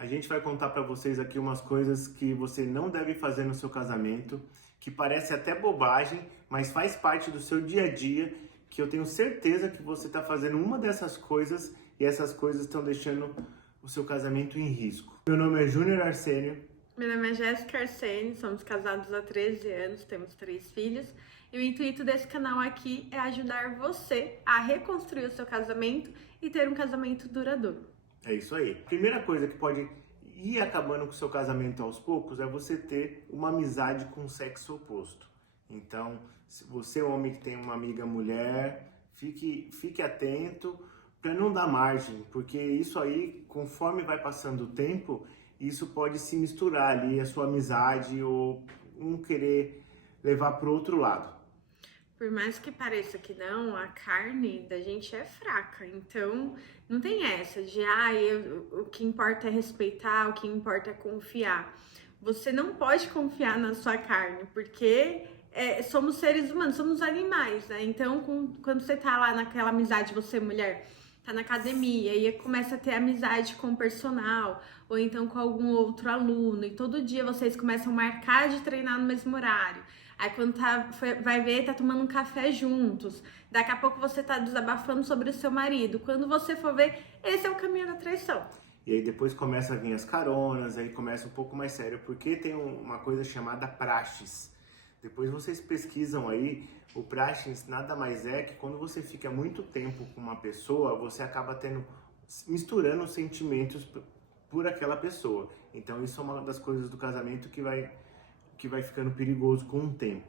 A gente vai contar para vocês aqui umas coisas que você não deve fazer no seu casamento, que parece até bobagem, mas faz parte do seu dia a dia, que eu tenho certeza que você está fazendo uma dessas coisas e essas coisas estão deixando o seu casamento em risco. Meu nome é Júnior Arsênio. Meu nome é Jéssica Arsênio, somos casados há 13 anos, temos 3 filhos. E o intuito desse canal aqui é ajudar você a reconstruir o seu casamento e ter um casamento duradouro. É isso aí. A primeira coisa que pode ir acabando com o seu casamento aos poucos é você ter uma amizade com o sexo oposto. Então, se você, homem que tem uma amiga mulher, fique atento para não dar margem, porque isso aí, conforme vai passando o tempo, isso pode se misturar ali, a sua amizade, ou um querer levar para o outro lado. Por mais que pareça que não, a carne da gente é fraca. Então, não tem essa de, o que importa é respeitar, o que importa é confiar. Você não pode confiar na sua carne, porque somos seres humanos, somos animais, né? Então, quando você tá lá naquela amizade, você mulher, tá na academia e começa a ter amizade com o personal, ou então com algum outro aluno, e todo dia vocês começam a marcar de treinar no mesmo horário. Aí quando vai ver, tá tomando um café juntos. Daqui a pouco você tá desabafando sobre o seu marido. Quando você for ver, esse é o caminho da traição. E aí depois começa a vir as caronas, aí começa um pouco mais sério, porque tem uma coisa chamada praxes. Depois vocês pesquisam aí, o praxes nada mais é que quando você fica muito tempo com uma pessoa, você acaba misturando os sentimentos por aquela pessoa. Então isso é uma das coisas do casamento que vai ficando perigoso com o tempo.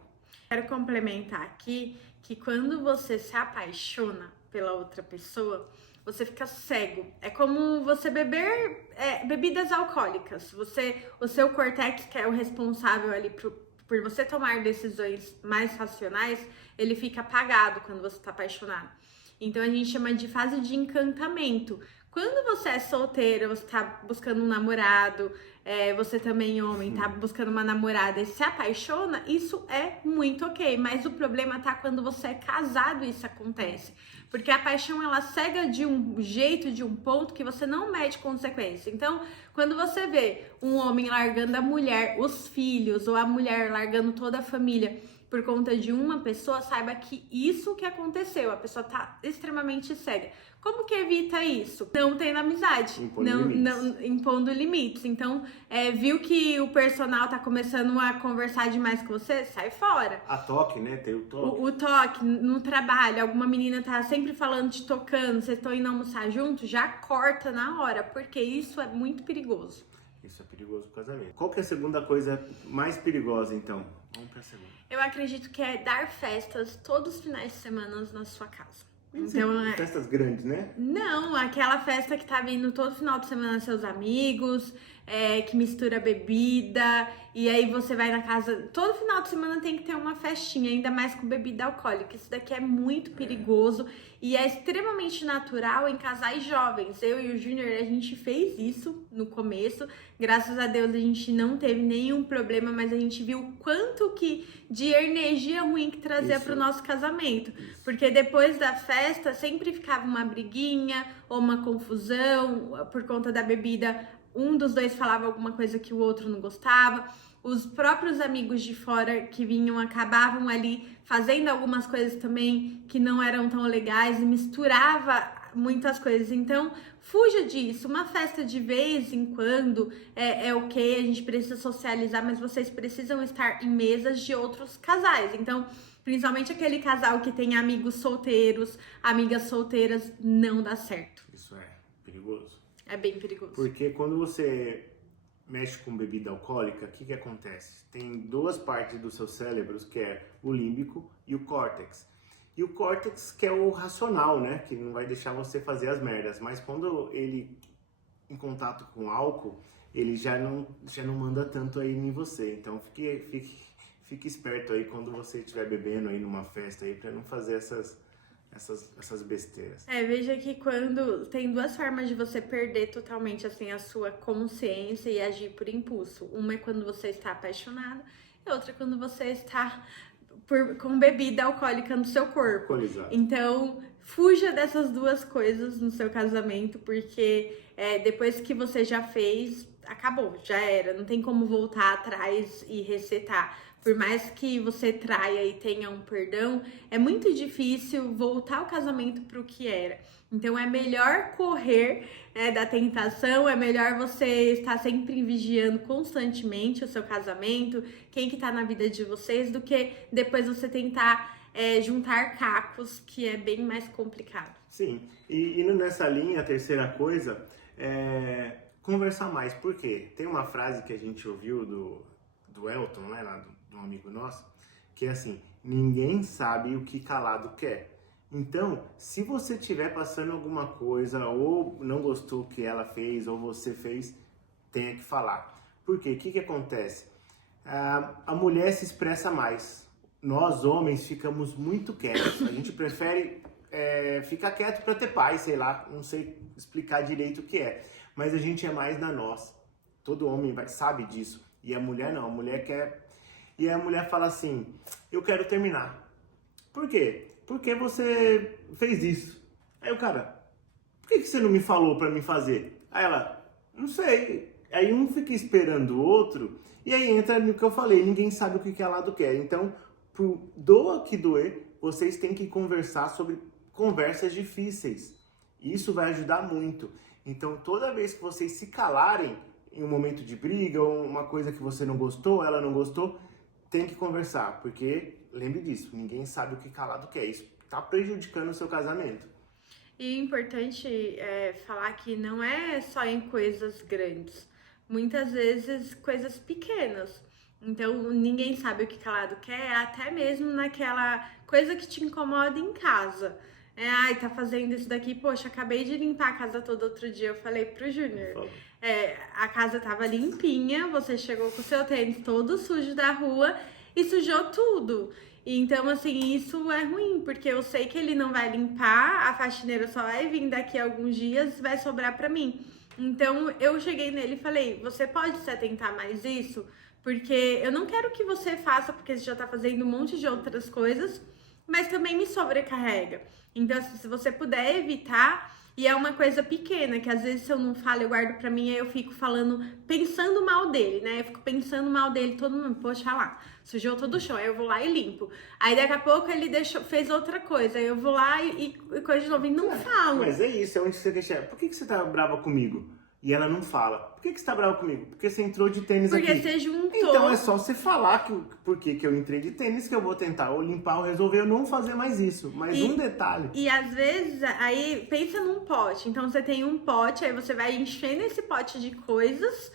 Quero complementar aqui que quando você se apaixona pela outra pessoa, você fica cego. É como você beber bebidas alcoólicas. O seu córtex, que é o responsável ali por você tomar decisões mais racionais, ele fica apagado quando você está apaixonado. Então a gente chama de fase de encantamento. Quando você é solteira, você tá buscando um namorado, você também, homem, tá buscando uma namorada e se apaixona, isso é muito ok. Mas o problema tá quando você é casado e isso acontece. Porque a paixão, ela cega de um jeito, de um ponto que você não mede consequência. Então, quando você vê um homem largando a mulher, os filhos, ou a mulher largando toda a família por conta de uma pessoa, saiba que isso que aconteceu, a pessoa tá extremamente cega. Como que evita isso? Não tendo amizade, impondo limites. Então, viu que o personal tá começando a conversar demais com você? Sai fora. A toque, né? Tem o toque. O toque no trabalho, alguma menina tá sempre falando, te tocando, vocês estão indo almoçar junto, já corta na hora, porque isso é muito perigoso. Isso é perigoso pro casamento. Qual que é a segunda coisa mais perigosa, então? Vamos pra segunda. Eu acredito que é dar festas todos os finais de semana na sua casa. Então, festas grandes, né? Não, aquela festa que tá vindo todo final de semana seus amigos, que mistura bebida, e aí você vai na casa. Todo final de semana tem que ter uma festinha, ainda mais com bebida alcoólica. Isso daqui é muito perigoso e é extremamente natural em casais jovens. Eu e o Júnior, a gente fez isso no começo. Graças a Deus a gente não teve nenhum problema, mas a gente viu o quanto de energia ruim que trazia pro nosso casamento. Porque depois da festa sempre ficava uma briguinha ou uma confusão por conta da bebida. Um dos dois falava alguma coisa que o outro não gostava. Os próprios amigos de fora que vinham acabavam ali fazendo algumas coisas também que não eram tão legais e misturava muitas coisas. Então, fuja disso. Uma festa de vez em quando é ok, a gente precisa socializar, mas vocês precisam estar em mesas de outros casais. Então, principalmente aquele casal que tem amigos solteiros, amigas solteiras, não dá certo. Isso é perigoso. É bem perigoso. Porque quando você mexe com bebida alcoólica, o que acontece? Tem duas partes do seu cérebro, que é o límbico e o córtex. E o córtex que é o racional, né? Que não vai deixar você fazer as merdas. Mas quando ele, em contato com álcool, ele já não manda tanto aí em você. Então fique esperto aí quando você estiver bebendo aí numa festa aí, pra não fazer essas besteiras. Veja que quando tem duas formas de você perder totalmente assim a sua consciência e agir por impulso. Uma é quando você está apaixonado e outra é quando você está com bebida alcoólica no seu corpo. Alcoolizado. Então, fuja dessas duas coisas no seu casamento, porque depois que você já fez, acabou, já era. Não tem como voltar atrás e resetar. Por mais que você traia e tenha um perdão, é muito difícil voltar o casamento para o que era. Então é melhor correr, né, da tentação, é melhor você estar sempre vigiando constantemente o seu casamento, quem que tá na vida de vocês, do que depois você tentar juntar cacos, que é bem mais complicado. Sim, e indo nessa linha, a terceira coisa é conversar mais. Por quê? Tem uma frase que a gente ouviu do Elton, né, lá de um amigo nosso, que é assim: ninguém sabe o que calado quer. Então, se você estiver passando alguma coisa, ou não gostou que ela fez, ou você fez, tenha que falar. Por quê? O que acontece? A mulher se expressa mais. Nós, homens, ficamos muito quietos. A gente prefere ficar quieto para ter paz, sei lá, não sei explicar direito o que é. Mas a gente é mais na nossa. Todo homem sabe disso. E a mulher não, a mulher quer... E a mulher fala assim: eu quero terminar. Por quê? Porque você fez isso. Aí o cara: por que você não me falou pra me fazer? Aí ela: não sei. Aí um fica esperando o outro, e aí entra no que eu falei: ninguém sabe o que é lado quer. Então, doa que doer, vocês têm que conversar sobre conversas difíceis. Isso vai ajudar muito. Então, toda vez que vocês se calarem em um momento de briga, ou uma coisa que você não gostou, ela não gostou, tem que conversar, porque lembre disso, ninguém sabe o que calado quer. Isso está prejudicando o seu casamento. E o importante é falar que não é só em coisas grandes, muitas vezes coisas pequenas. Então, ninguém sabe o que calado quer, até mesmo naquela coisa que te incomoda em casa. Ai, tá fazendo isso daqui, poxa, acabei de limpar a casa toda outro dia, eu falei pro Júnior. A casa tava limpinha, você chegou com o seu tênis todo sujo da rua e sujou tudo. Então, assim, isso é ruim, porque eu sei que ele não vai limpar, a faxineira só vai vir daqui a alguns dias, vai sobrar pra mim. Então, eu cheguei nele e falei: você pode se atentar mais isso? Porque eu não quero que você faça, porque você já tá fazendo um monte de outras coisas, mas também me sobrecarrega. Então, se você puder evitar, e é uma coisa pequena, que às vezes se eu não falo, eu guardo pra mim, aí eu fico falando, pensando mal dele, né? Eu fico pensando mal dele, todo mundo, poxa lá, sujou todo o chão, aí eu vou lá e limpo. Aí daqui a pouco ele fez outra coisa, aí eu vou lá e coisa de novo, e não falo. Mas é isso, é onde você quer chegar. Por que você tá brava comigo? E ela não fala. Por que você tá brava comigo? Porque você entrou de tênis aqui. Porque você juntou. Então é só você falar por que eu entrei de tênis, que eu vou tentar ou limpar ou resolver, eu não fazer mais isso. Mas um detalhe. E às vezes, aí, pensa num pote. Então você tem um pote, aí você vai enchendo esse pote de coisas.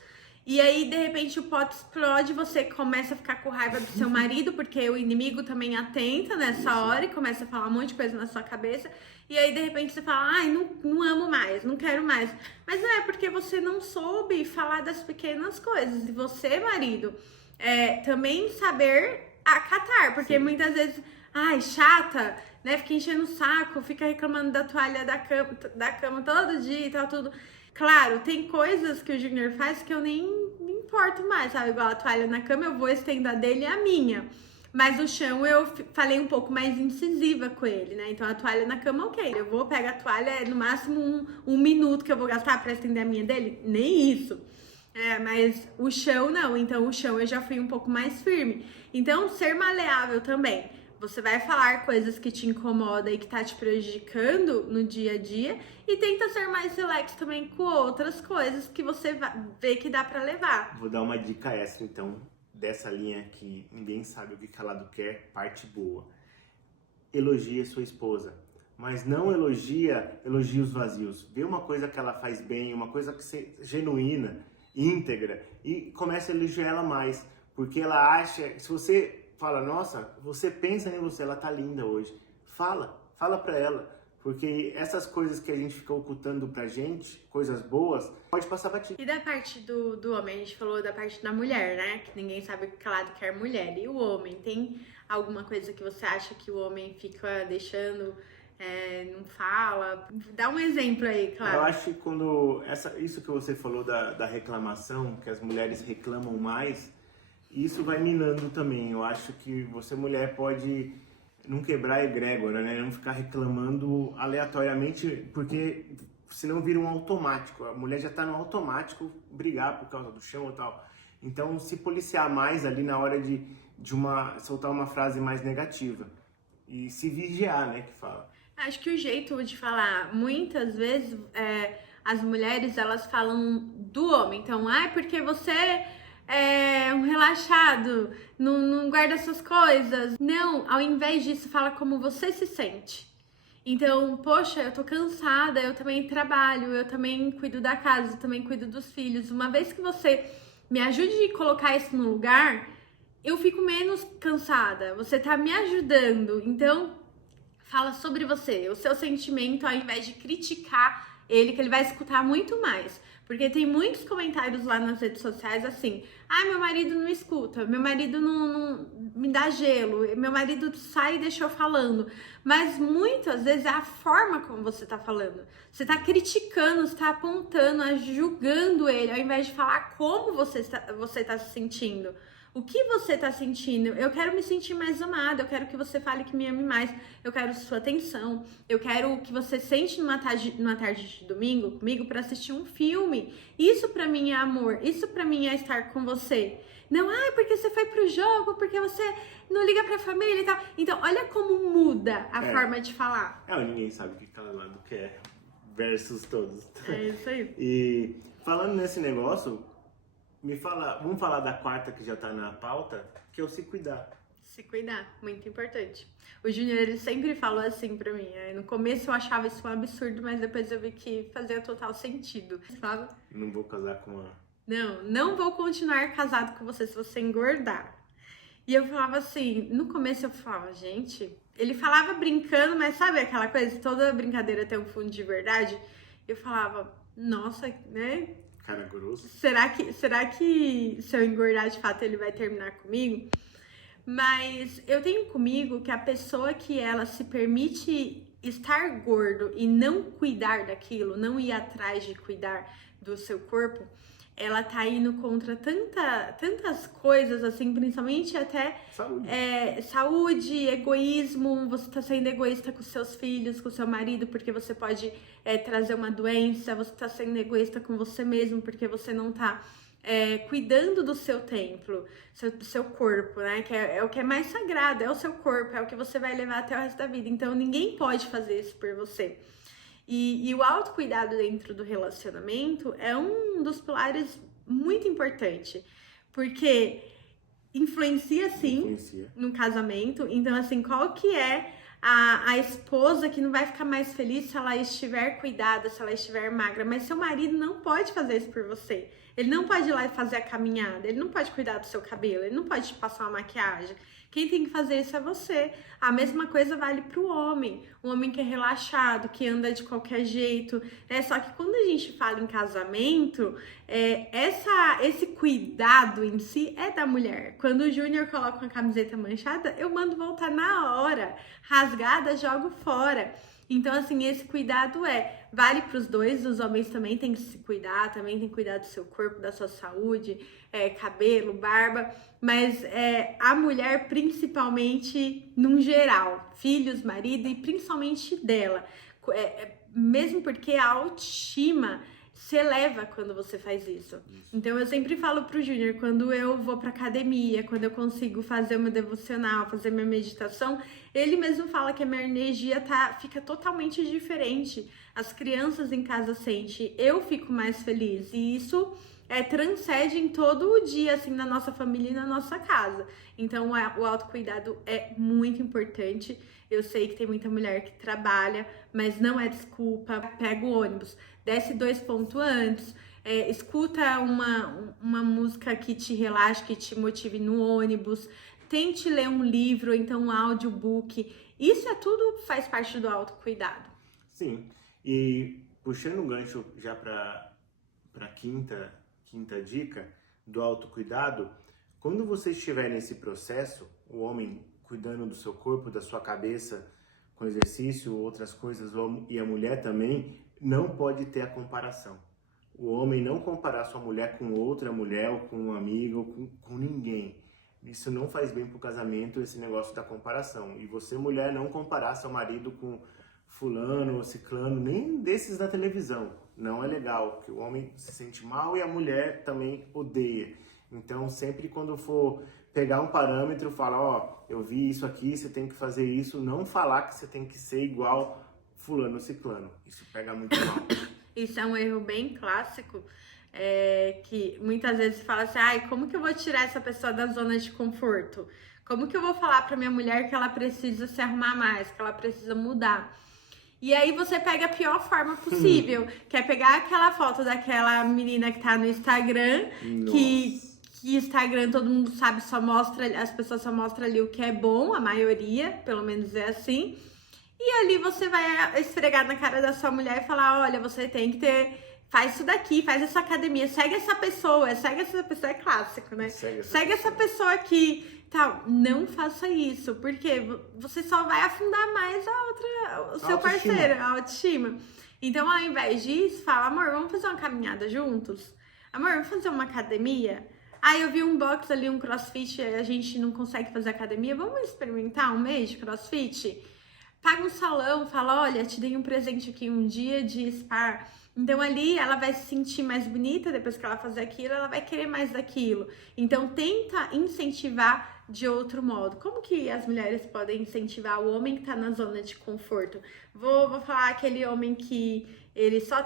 E aí, de repente, o pote explode, você começa a ficar com raiva do seu marido, porque o inimigo também atenta nessa hora e começa a falar um monte de coisa na sua cabeça. E aí, de repente, você fala: ai, não amo mais, não quero mais. Mas não é porque você não soube falar das pequenas coisas. E você, marido, também saber acatar. Porque muitas vezes, ai, chata, né? Fica enchendo o saco, fica reclamando da toalha da cama todo dia e tal, tudo. Claro, tem coisas que o Júnior faz que eu nem me importo mais, sabe? Igual a toalha na cama, eu vou estender a dele e a minha. Mas o chão eu falei um pouco mais incisiva com ele, né? Então a toalha na cama, ok. Eu vou pegar a toalha, no máximo um minuto que eu vou gastar pra estender a minha dele. Nem isso. Mas o chão não. Então o chão eu já fui um pouco mais firme. Então ser maleável também. Você vai falar coisas que te incomodam e que tá te prejudicando no dia a dia e tenta ser mais relax também com outras coisas que você vê que dá pra levar. Vou dar uma dica extra, então, dessa linha que ninguém sabe o que calado quer, parte boa. Elogie sua esposa, mas não elogios vazios. Vê uma coisa que ela faz bem, uma coisa que seja genuína, íntegra, e comece a elogiar ela mais, porque ela acha, se você fala: nossa, você pensa em você, ela tá linda hoje. Fala pra ela. Porque essas coisas que a gente fica ocultando pra gente, coisas boas, pode passar batido. E da parte do homem, a gente falou da parte da mulher, né? Que ninguém sabe que lado quer mulher. E o homem, tem alguma coisa que você acha que o homem fica deixando, não fala? Dá um exemplo aí, claro. Eu acho que quando isso que você falou da reclamação, que as mulheres reclamam mais, isso vai minando também. Eu acho que você, mulher, pode não quebrar a egrégora, né? Não ficar reclamando aleatoriamente, porque senão vira um automático. A mulher já tá no automático brigar por causa do chão ou tal. Então, se policiar mais ali na hora de soltar uma frase mais negativa. E se vigiar, né, que fala. Acho que o jeito de falar, muitas vezes, as mulheres, elas falam do homem. Então, porque você é um relaxado, não guarda suas coisas. Não, ao invés disso, fala como você se sente. Então, poxa, eu tô cansada, eu também trabalho, eu também cuido da casa, eu também cuido dos filhos. Uma vez que você me ajude a colocar isso no lugar, eu fico menos cansada. Você tá me ajudando. Então, fala sobre você, o seu sentimento, ao invés de criticar ele, que ele vai escutar muito mais. Porque tem muitos comentários lá nas redes sociais assim: meu marido não escuta, meu marido não me dá gelo, meu marido sai e deixa eu falando. Mas muitas vezes é a forma como você tá falando. Você tá criticando, você tá apontando, julgando ele, ao invés de falar como você tá se sentindo. O que você tá sentindo? Eu quero me sentir mais amada, eu quero que você fale que me ame mais, eu quero sua atenção, eu quero que você sente numa tarde de domingo comigo para assistir um filme. Isso pra mim é amor, isso pra mim é estar com você. Não, porque você foi pro jogo, porque você não liga pra família e tal. Então, olha como muda a forma de falar. Ninguém sabe o que cada lado quer versus todos. É isso aí. E falando nesse negócio, vamos falar da quarta que já tá na pauta, que é o se cuidar. Se cuidar, muito importante. O Júnior, ele sempre falou assim pra mim. No começo eu achava isso um absurdo, mas depois eu vi que fazia total sentido, sabe? Não vou casar com a... Não vou continuar casado com você se você engordar. E eu falava assim, no começo eu falava, gente... Ele falava brincando, mas sabe aquela coisa? Toda brincadeira tem um fundo de verdade. Eu falava, nossa, né? Cara grosso. Será que se eu engordar de fato ele vai terminar comigo? Mas eu tenho comigo que a pessoa que ela se permite estar gordo e não cuidar daquilo, não ir atrás de cuidar do seu corpo, ela tá indo contra tantas coisas, assim, principalmente até saúde, egoísmo. Você tá sendo egoísta com seus filhos, com seu marido, porque você pode trazer uma doença. Você tá sendo egoísta com você mesmo, porque você não tá cuidando do seu templo, seu corpo, né? Que é o que é mais sagrado, é o seu corpo, é o que você vai levar até o resto da vida. Então, ninguém pode fazer isso por você. E o autocuidado dentro do relacionamento é um dos pilares muito importante, porque influencia sim no casamento. Então, assim, qual que é a esposa que não vai ficar mais feliz se ela estiver cuidada, se ela estiver magra? Mas seu marido não pode fazer isso por você. Ele não pode ir lá e fazer a caminhada, ele não pode cuidar do seu cabelo, ele não pode te passar uma maquiagem. Quem tem que fazer isso é você. A mesma coisa vale pro homem. Um homem que é relaxado, que anda de qualquer jeito, né? Só que quando a gente fala em casamento, esse cuidado em si é da mulher. Quando o Júnior coloca uma camiseta manchada, eu mando voltar na hora. Rasgada, jogo fora. Então, assim, esse cuidado vale para os dois. Os homens também têm que se cuidar, também têm que cuidar do seu corpo, da sua saúde, cabelo, barba. Mas a mulher, principalmente, num geral, filhos, marido e principalmente dela. Mesmo porque a autoestima se eleva quando você faz isso. Então, eu sempre falo pro Júnior, quando eu vou pra academia, quando eu consigo fazer o meu devocional, fazer minha meditação, ele mesmo fala que a minha energia fica totalmente diferente. As crianças em casa sentem, eu fico mais feliz. E isso transcende em todo o dia, assim, na nossa família e na nossa casa. Então, o autocuidado é muito importante. Eu sei que tem muita mulher que trabalha, mas não é desculpa. Pega o ônibus, desce 2 pontos antes, escuta uma música que te relaxe, que te motive no ônibus, tente ler um livro, então um audiobook. Isso tudo faz parte do autocuidado. Sim, e puxando o gancho já para quinta dica do autocuidado, quando você estiver nesse processo, o homem cuidando do seu corpo, da sua cabeça, com exercício, outras coisas, e a mulher também, não pode ter a comparação. O homem não comparar sua mulher com outra mulher, ou com um amigo, ou com ninguém. Isso não faz bem pro casamento, esse negócio da comparação. E você, mulher, não comparar seu marido com fulano ou ciclano, nem desses da televisão. Não é legal, porque o homem se sente mal e a mulher também odeia. Então, sempre quando for pegar um parâmetro, fala, ó, eu vi isso aqui, você tem que fazer isso. Não falar que você tem que ser igual fulano ou ciclano. Isso pega muito mal. Isso é um erro bem clássico, que muitas vezes fala assim, ai, como que eu vou tirar essa pessoa da zona de conforto? Como que eu vou falar pra minha mulher que ela precisa se arrumar mais, que ela precisa mudar? E aí você pega a pior forma possível, que é pegar aquela foto daquela menina que tá no Instagram, que Instagram, todo mundo sabe, só mostra, as pessoas só mostram ali o que é bom, a maioria, pelo menos é assim. E ali você vai esfregar na cara da sua mulher e falar, olha, você tem que faz isso daqui, faz essa academia, segue essa pessoa, é clássico, né? Segue essa pessoa aqui, tal. Não faça isso, porque você só vai afundar mais o seu parceiro, a autoestima. Então, ao invés disso, fala, amor, vamos fazer uma caminhada juntos? Amor, vamos fazer uma academia? Ah, eu vi um box ali, um crossfit, a gente não consegue fazer academia, vamos experimentar um mês de crossfit? Paga um salão, fala, olha, te dei um presente aqui, um dia de spa. Então ali ela vai se sentir mais bonita, depois que ela fazer aquilo, ela vai querer mais daquilo. Então tenta incentivar de outro modo. Como que as mulheres podem incentivar o homem que tá na zona de conforto? Vou falar aquele homem que ele só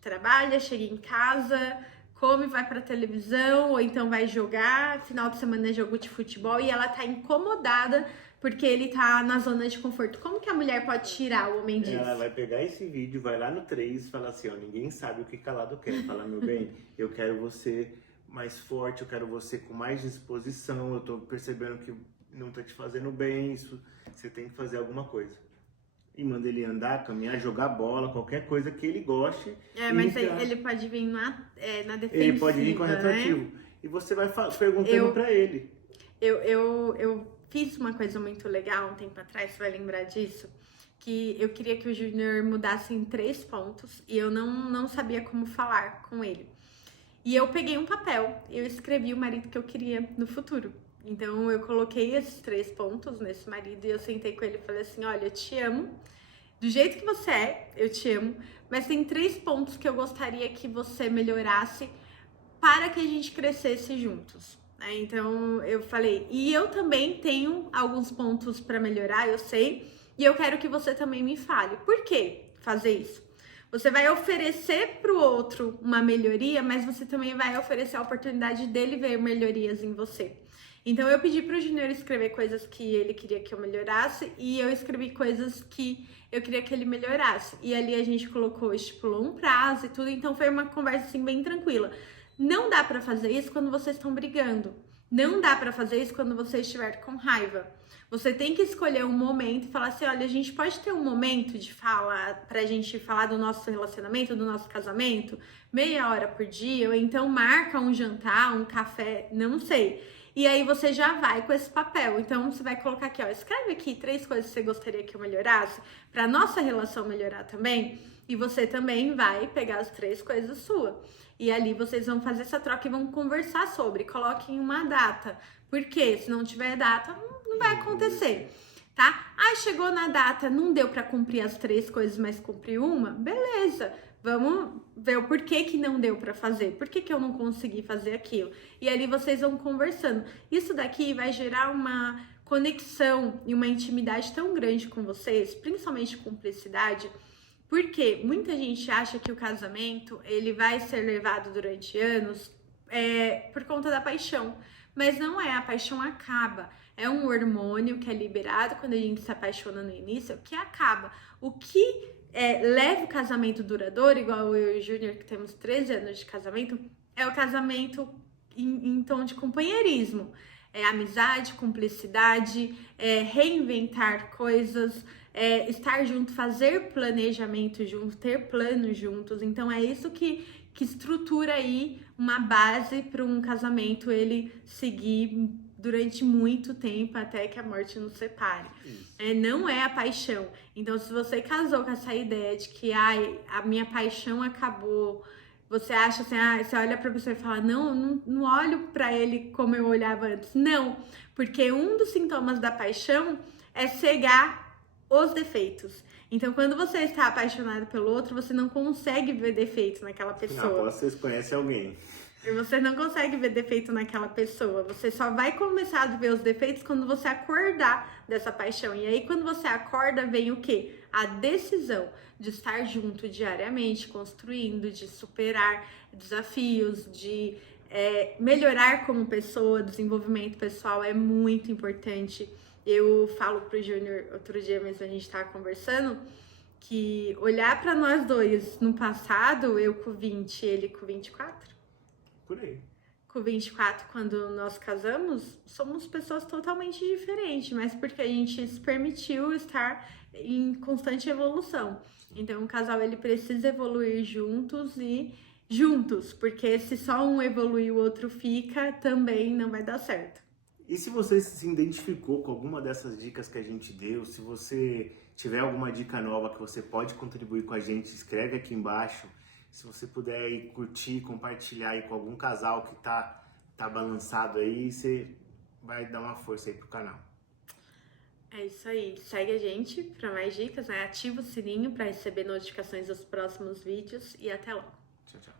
trabalha, chega em casa, come, vai pra televisão, ou então vai jogar, final de semana é jogo de futebol, e ela tá incomodada porque ele tá na zona de conforto. Como que a mulher pode tirar o homem disso? Ela vai pegar esse vídeo, vai lá no 3 e fala assim, ó, ninguém sabe o que calado quer. Fala, meu bem, eu quero você mais forte, eu quero você com mais disposição, eu tô percebendo que não tá te fazendo bem, isso, você tem que fazer alguma coisa. E manda ele andar, caminhar, jogar bola, qualquer coisa que ele goste. Mas ele pode vir na defensiva, ele pode vir com retroativo. Né? E você vai perguntando pra ele. Eu fiz uma coisa muito legal um tempo atrás, você vai lembrar disso, que eu queria que o Júnior mudasse em 3 pontos e eu não sabia como falar com ele. E eu peguei um papel e eu escrevi o marido que eu queria no futuro. Então eu coloquei esses 3 pontos nesse marido e eu sentei com ele e falei assim, olha, eu te amo, do jeito que você é, eu te amo, mas tem 3 pontos que eu gostaria que você melhorasse para que a gente crescesse juntos. Então eu falei, e eu também tenho alguns pontos para melhorar, eu sei, e eu quero que você também me fale. Por que fazer isso? Você vai oferecer para o outro uma melhoria, mas você também vai oferecer a oportunidade dele ver melhorias em você. Então eu pedi para o Júnior escrever coisas que ele queria que eu melhorasse e eu escrevi coisas que eu queria que ele melhorasse. E ali a gente estipulou um prazo e tudo, então foi uma conversa assim bem tranquila. Não dá pra fazer isso quando vocês estão brigando. Não dá pra fazer isso quando você estiver com raiva. Você tem que escolher um momento e falar assim, olha, a gente pode ter um momento de falar, pra gente falar do nosso relacionamento, do nosso casamento, meia hora por dia, ou então marca um jantar, um café, não sei. E aí você já vai com esse papel. Então você vai colocar aqui, ó, escreve aqui 3 coisas que você gostaria que eu melhorasse, pra nossa relação melhorar também. E você também vai pegar as 3 coisas suas. E ali vocês vão fazer essa troca e vão conversar sobre. Coloquem uma data. Porque se não tiver data, não vai acontecer, tá? Ah, chegou na data, não deu pra cumprir as 3 coisas, mas cumpriu uma? Beleza. Vamos ver o porquê que não deu pra fazer. Por que eu não consegui fazer aquilo? E ali vocês vão conversando. Isso daqui vai gerar uma conexão e uma intimidade tão grande com vocês, principalmente cumplicidade, porque muita gente acha que o casamento ele vai ser levado durante anos por conta da paixão, mas não é, a paixão acaba, é um hormônio que é liberado quando a gente se apaixona no início, que acaba. O que leva o casamento duradouro, igual eu e o Júnior, que temos 13 anos de casamento, é o casamento em tom de companheirismo, amizade, cumplicidade, reinventar coisas, estar junto, fazer planejamento junto, ter planos juntos. Então é isso que estrutura aí uma base para um casamento ele seguir durante muito tempo até que a morte nos separe. Não é a paixão. Então se você casou com essa ideia de que a minha paixão acabou, Você acha assim, você olha pra pessoa e fala, não olho pra ele como eu olhava antes. Não, porque um dos sintomas da paixão é cegar os defeitos. Então, quando você está apaixonado pelo outro, você não consegue ver defeitos naquela Não, pessoa. vocês conhecem alguém. E você não consegue ver defeito naquela pessoa. Você só vai começar a ver os defeitos quando você acordar dessa paixão. E aí, quando você acorda, vem o quê? A decisão de estar junto diariamente, construindo, de superar desafios, de melhorar como pessoa. Desenvolvimento pessoal é muito importante. Eu falo pro Júnior, outro dia mesmo a gente tava conversando, que olhar para nós dois no passado, eu com 20, ele com 24, Por aí. com 24, quando nós casamos, somos pessoas totalmente diferentes, mas porque a gente se permitiu estar em constante evolução. Então, o casal ele precisa evoluir juntos, porque se só um evoluir e o outro fica, também não vai dar certo. E se você se identificou com alguma dessas dicas que a gente deu, se você tiver alguma dica nova que você pode contribuir com a gente, escreve aqui embaixo. Se você puder aí curtir, compartilhar aí com algum casal que tá balançado aí, você vai dar uma força aí pro canal. É isso aí. Segue a gente para mais dicas, né? Ativa o sininho para receber notificações dos próximos vídeos e até logo. Tchau, tchau.